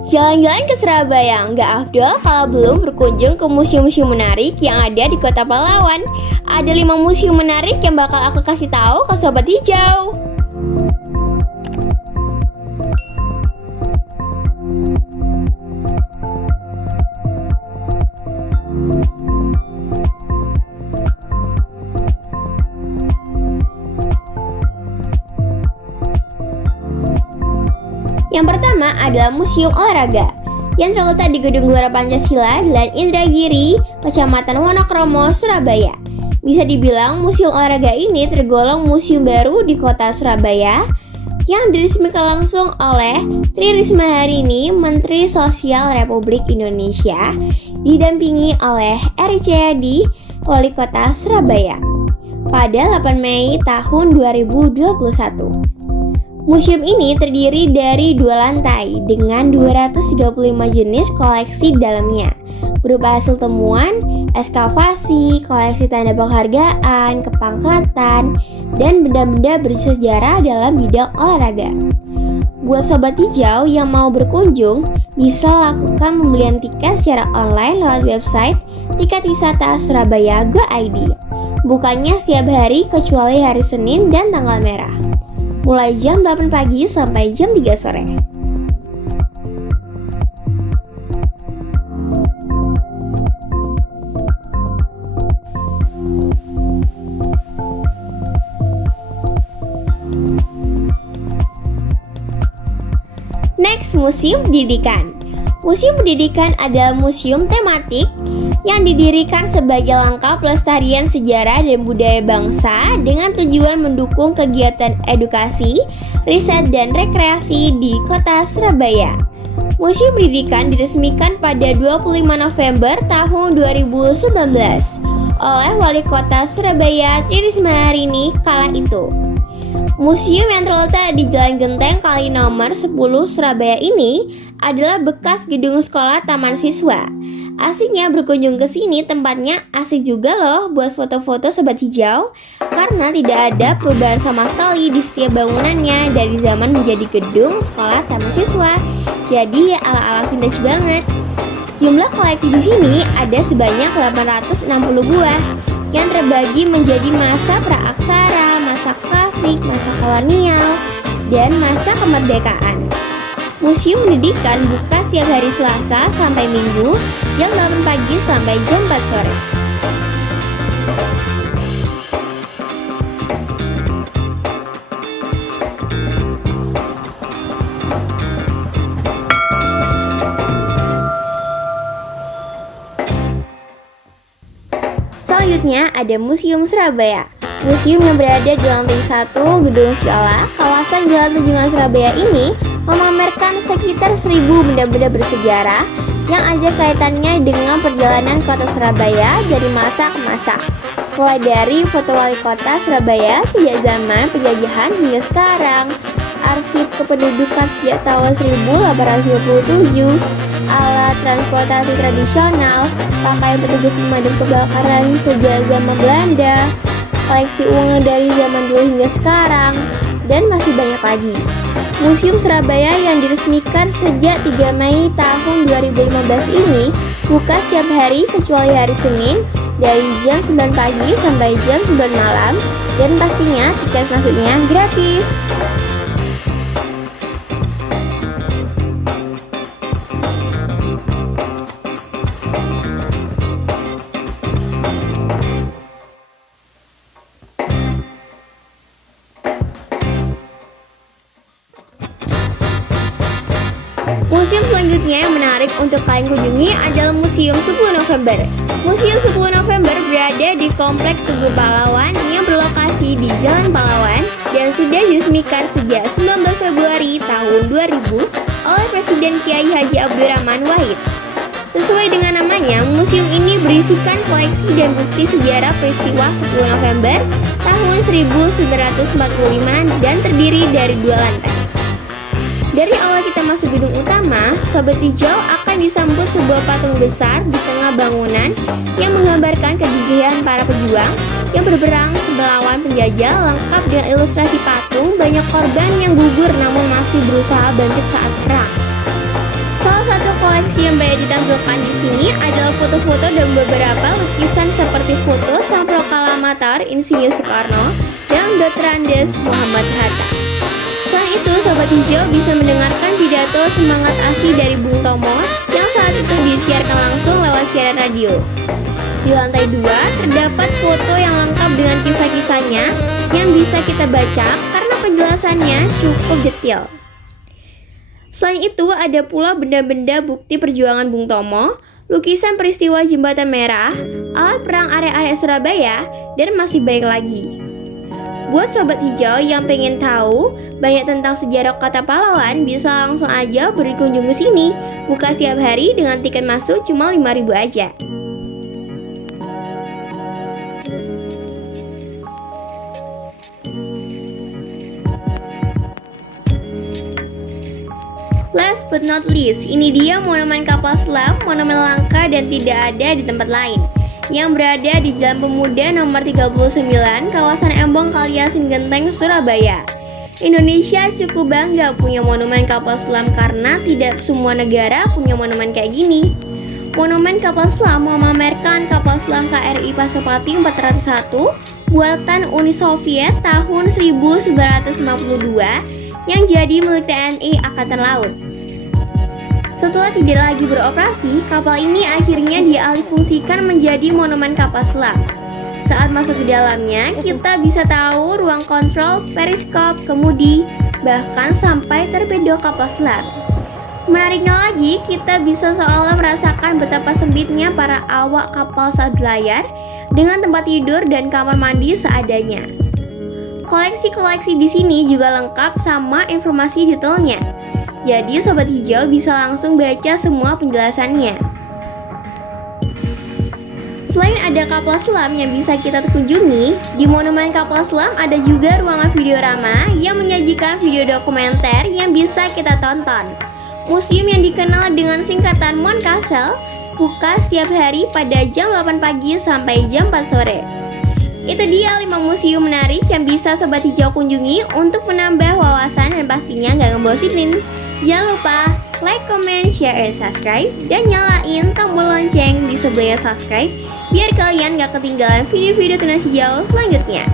Jalan-jalan ke Surabaya nggak afdol kalau belum berkunjung ke museum-museum menarik yang ada di Kota Pahlawan. Ada 5 museum menarik yang bakal aku kasih tahu ke Sobat Hijau. Yang pertama adalah Museum Olahraga yang terletak di Gedung Gelora Pancasila dan Indragiri, Kecamatan Wonokromo, Surabaya. Bisa dibilang museum olahraga ini tergolong museum baru di kota Surabaya yang diresmikan langsung oleh Tri Risma hari ini, Menteri Sosial Republik Indonesia, didampingi oleh Eri Cahyadi, Wali Kota Surabaya, pada 8 Mei tahun 2021. Museum ini terdiri dari 2 lantai dengan 235 jenis koleksi dalamnya, berupa hasil temuan, ekskavasi, koleksi tanda penghargaan, kepangkatan, dan benda-benda bersejarah dalam bidang olahraga. Buat Sobat Hijau yang mau berkunjung, bisa lakukan pembelian tiket secara online lewat website tiketwisata.surabaya.go.id. Bukannya setiap hari kecuali hari Senin dan tanggal merah, mulai jam 8 pagi sampai jam 3 sore. Next, Museum Pendidikan. Museum Pendidikan adalah museum tematik yang didirikan sebagai langkah pelestarian sejarah dan budaya bangsa dengan tujuan mendukung kegiatan edukasi, riset, dan rekreasi di kota Surabaya. Museum Pendidikan diresmikan pada 25 November tahun 2019 oleh Wali Kota Surabaya Tri Risma hari ini kala itu. Museum yang terletak di Jalan Genteng Kali nomor 10 Surabaya ini adalah bekas gedung sekolah taman siswa. Asiknya berkunjung ke sini, tempatnya asik juga loh buat foto-foto Sobat Hijau karena tidak ada perubahan sama sekali di setiap bangunannya dari zaman menjadi gedung sekolah taman siswa. Jadi ala-ala vintage banget. Jumlah koleksi di sini ada sebanyak 860 buah yang terbagi menjadi masa praaksara, masa klasik, masa kolonial, dan masa kemerdekaan. Museum Pendidikan buka setiap hari Selasa sampai Minggu jam 8 pagi sampai jam 4 sore. Selanjutnya ada Museum Surabaya. Museum yang berada di lantai 1 Gedung Sekolah, kawasan Jalan Tunjungan Surabaya ini memamerkan sekitar 1000 benda-benda bersejarah yang ada kaitannya dengan perjalanan kota Surabaya dari masa ke masa. Mulai dari foto wali kota Surabaya sejak zaman penjajahan hingga sekarang, arsip kependudukan sejak tahun 1827, alat transportasi tradisional, pakaian petugas pemadam kebakaran sejak zaman Belanda, koleksi uang dari zaman dulu hingga sekarang, dan masih banyak lagi. Museum Surabaya yang diresmikan sejak 3 Mei tahun 2015 ini buka setiap hari kecuali hari Senin dari jam 9 pagi sampai jam 9 malam, dan pastinya tiket masuknya gratis. Museum selanjutnya yang menarik untuk kalian kunjungi adalah Museum 10 November. Museum 10 November berada di Komplek Tugu Pahlawan yang berlokasi di Jalan Pahlawan dan sudah diresmikan sejak 19 Februari tahun 2000 oleh Presiden Kiai Haji Abdurrahman Wahid. Sesuai dengan namanya, museum ini berisikan koleksi dan bukti sejarah peristiwa 10 November tahun 1945 dan terdiri dari 2 lantai. Dari awal kita masuk gedung utama, Sobat Hijau akan disambut sebuah patung besar di tengah bangunan yang menggambarkan kegigihan para pejuang yang berperang melawan penjajah, lengkap dengan ilustrasi patung banyak korban yang gugur namun masih berusaha bangkit saat perang. Salah koleksi yang banyak ditampilkan di sini adalah foto-foto dan beberapa lukisan seperti foto Sang Proklamator Insinyur Soekarno dan Dr. Andes Muhammad Hatta. Selain itu, Sobat Hijau bisa mendengarkan pidato semangat ASI dari Bung Tomo yang saat itu disiarkan langsung lewat siaran radio. Di lantai 2 terdapat foto yang lengkap dengan kisah-kisahnya yang bisa kita baca karena penjelasannya cukup detail. Selain itu, ada pula benda-benda bukti perjuangan Bung Tomo, lukisan peristiwa Jembatan Merah, alat perang arek-arek Surabaya, dan masih banyak lagi. Buat Sobat Hijau yang pengen tahu banyak tentang sejarah Kota Pahlawan, bisa langsung aja berkunjung ke sini. Buka setiap hari dengan tiket masuk cuma 5.000 aja. Last but not least, ini dia monumen kapal selam, monumen langka dan tidak ada di tempat lain, yang berada di Jalan Pemuda nomor 39, kawasan Embong Kaliasin Genteng, Surabaya. Indonesia cukup bangga punya monumen kapal selam karena tidak semua negara punya monumen kayak gini. Monumen kapal selam memamerkan kapal selam KRI Pasopati 401 buatan Uni Soviet tahun 1952 yang jadi milik TNI Angkatan Laut. Setelah tidak lagi beroperasi, kapal ini akhirnya dialihfungsikan menjadi monumen kapal selam. Saat masuk ke dalamnya, kita bisa tahu ruang kontrol, periskop, kemudi, bahkan sampai torpedo kapal selam. Menariknya lagi, kita bisa seolah merasakan betapa sempitnya para awak kapal saat berlayar dengan tempat tidur dan kamar mandi seadanya. Koleksi-koleksi di sini juga lengkap sama informasi detailnya. Jadi Sobat Hijau bisa langsung baca semua penjelasannya. Selain ada kapal selam yang bisa kita kunjungi, di monumen kapal selam ada juga ruangan videorama yang menyajikan video dokumenter yang bisa kita tonton. Museum yang dikenal dengan singkatan Moncastle buka setiap hari pada jam 8 pagi sampai jam 4 sore. Itu dia 5 museum menarik yang bisa Sobat Hijau kunjungi untuk menambah wawasan dan pastinya gak ngebosenin. Jangan lupa like, comment, share, and subscribe, dan nyalain tombol lonceng di sebelah subscribe biar kalian gak ketinggalan video-video Tunas Hijau selanjutnya.